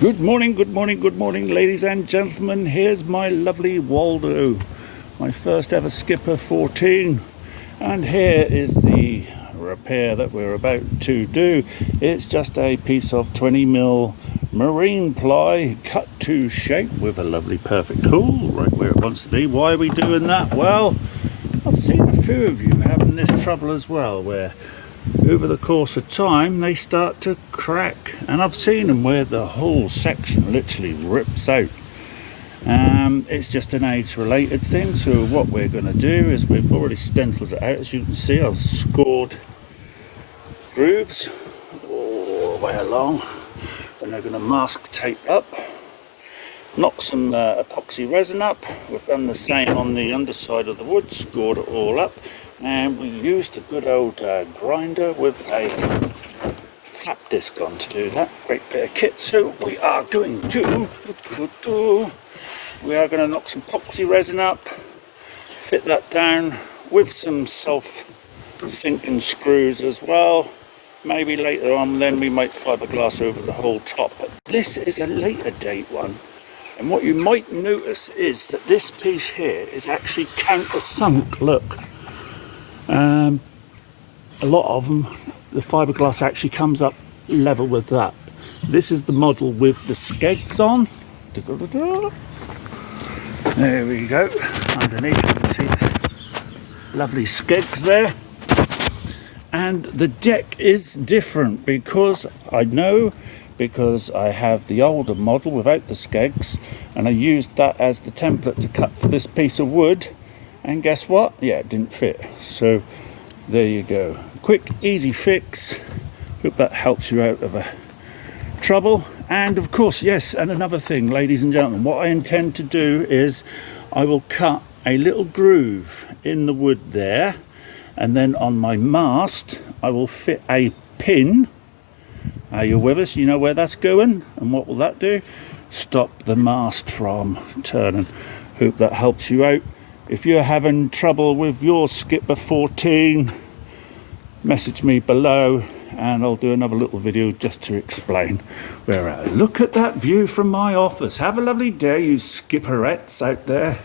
Good morning, ladies and gentlemen. Here's my lovely Waldo, my first ever Skipper 14. And here is the repair that we're about to do. It's just a piece of 20mm marine ply cut to shape with a lovely perfect tool right where it wants to be. Why are we doing that? Well, I've seen a few of you having this trouble as well, where over the course of time they start to crack, and I've seen them where the whole section literally rips out. It's just an age related thing, so what we're going to do is we've already stenciled it out. As you can see, I've scored grooves all the way along, and they're going to mask tape up, knock some epoxy resin up. We've done the same on the underside of the wood, scored it all up, and we used a good old grinder with a flap disc on to do that. Great bit of kit. So we are going to knock some epoxy resin up, fit that down with some self-sinking screws as well. Maybe later on then we might fiberglass over the whole top, but this is a later date one. And what you might notice is that this piece here is actually countersunk. Look, a lot of them, the fiberglass actually comes up level with that. This is the model with the skegs on. There we go. Underneath you can see the lovely skegs there. And the deck is different because I have the older model without the skegs, and I used that as the template to cut for this piece of wood, and guess what? Yeah, it didn't fit. So there you go. Quick, easy fix. Hope that helps you out of a trouble. And of course, yes, and another thing, ladies and gentlemen, what I intend to do is I will cut a little groove in the wood there, and then on my mast I will fit a pin. Are you with us? You know where that's going, and what will that do? Stop the mast from turning. Hope that helps you out. If you're having trouble with your Skipper 14, message me below and I'll do another little video just to explain where I look at that view from my office. Have a lovely day, you skipperettes out there.